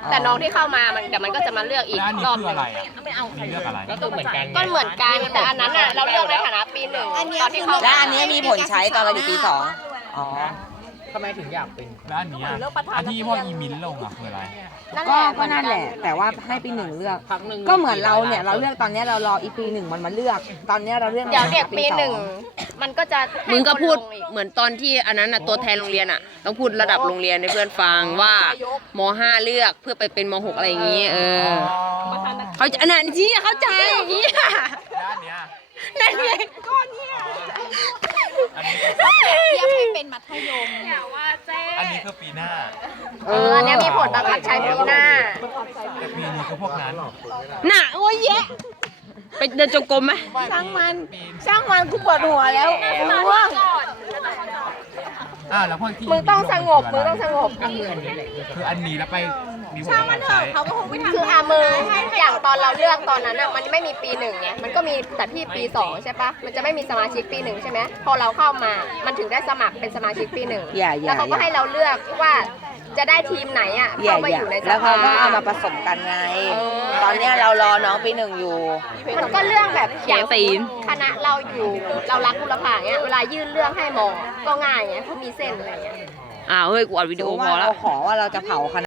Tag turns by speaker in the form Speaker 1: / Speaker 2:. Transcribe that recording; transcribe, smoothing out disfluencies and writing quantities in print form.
Speaker 1: แต่น้องที่เข้ามาเดี๋ยวมันก็จะมาเลือกอีกรอบนึง
Speaker 2: ไม่เอาใครเลือกอะไร
Speaker 1: ก็เหมือนกันแต่อันนั้นอ่ะเราเลือกในฐานะปีหนึ่งตอนที่เข้า
Speaker 3: และอันนี้มีผลใช้ตอนเราอยู่ปี2อ๋อ
Speaker 2: ทำไมถึงอยากเป็นแล้วอันนี้อันที่พวกอีมินลงอ่ะคืออะไร
Speaker 3: ก็นั่นแหละ แต่ว่าให้ปี1เลือกก็เหมือนเราเนี่ยเราเลือกตอนนี้เรารออีปี1มันมาเลือกตอนนี้เราเลือก
Speaker 1: เดี๋ยวเด็กปีหนึ่งมันก็จะ
Speaker 4: มึงก็พูดเหมือนตอนที่อันนั้นน่ะตัวแทนโรงเรียนอ่ะต้องพูดระดับโรงเรียนให้เพื่อนฟังว่าม.5 เลือกเพื่อไปเป็นม.6 อะไรอย่างงี้เขาจะอันนั้นที่เข้าใจอย่างงี้
Speaker 2: ด้านเนี้ย
Speaker 4: นั่นไง
Speaker 2: อันนี้
Speaker 5: อยากให้เป็นมัธยม
Speaker 2: อันนี้คือปีหน้า
Speaker 1: อันนี้มีผลบังคับใช้ปีหน้า
Speaker 2: แต่ปีนี้คือพวกนั้น
Speaker 4: น่ะโอ้ยแยะไปเดินจงกรมไหม
Speaker 3: ช่างมันกูปวดหัวแล้วง่วง
Speaker 2: แล้วพวกที่
Speaker 1: มึงต้องสงบ
Speaker 2: คืออันนี้แล้วไปมีผลบังคับใช้
Speaker 1: คือมืออย่างตอนเราเลือกตอนนั้นอ่ะมันไม่มีปีหนึ่งไงมันก็มีแต่พี่ปี2ใช่ปะมันจะไม่มีสมาชิกปี1ใช่ไหมพอเราเข้ามามันถึงได้สมัครเป็นสมาชิกปี1แล้วเขาก็ให้เราเลือกว่าจะได้ทีมไหนอ่ะเข้ามาอยู่ในส
Speaker 3: แล้ว
Speaker 1: ภา
Speaker 3: เขาก็เอามาผสมกันไง ตอนเนี้ยเรารอน้องปี1อยู่
Speaker 1: มันก็เรื่องแบบ
Speaker 4: เขียงตีน
Speaker 1: คณะเราอยู่เรารักบุรพาเงี้ยเวลายื่นเรื่องให้หมอก็ง่ายไงเขามีเส้นอะไรเงี้ย
Speaker 4: เฮ้ยกูอัดวิดีโอพอแล้ว
Speaker 3: เราขอว่าเราจะเผาคณะ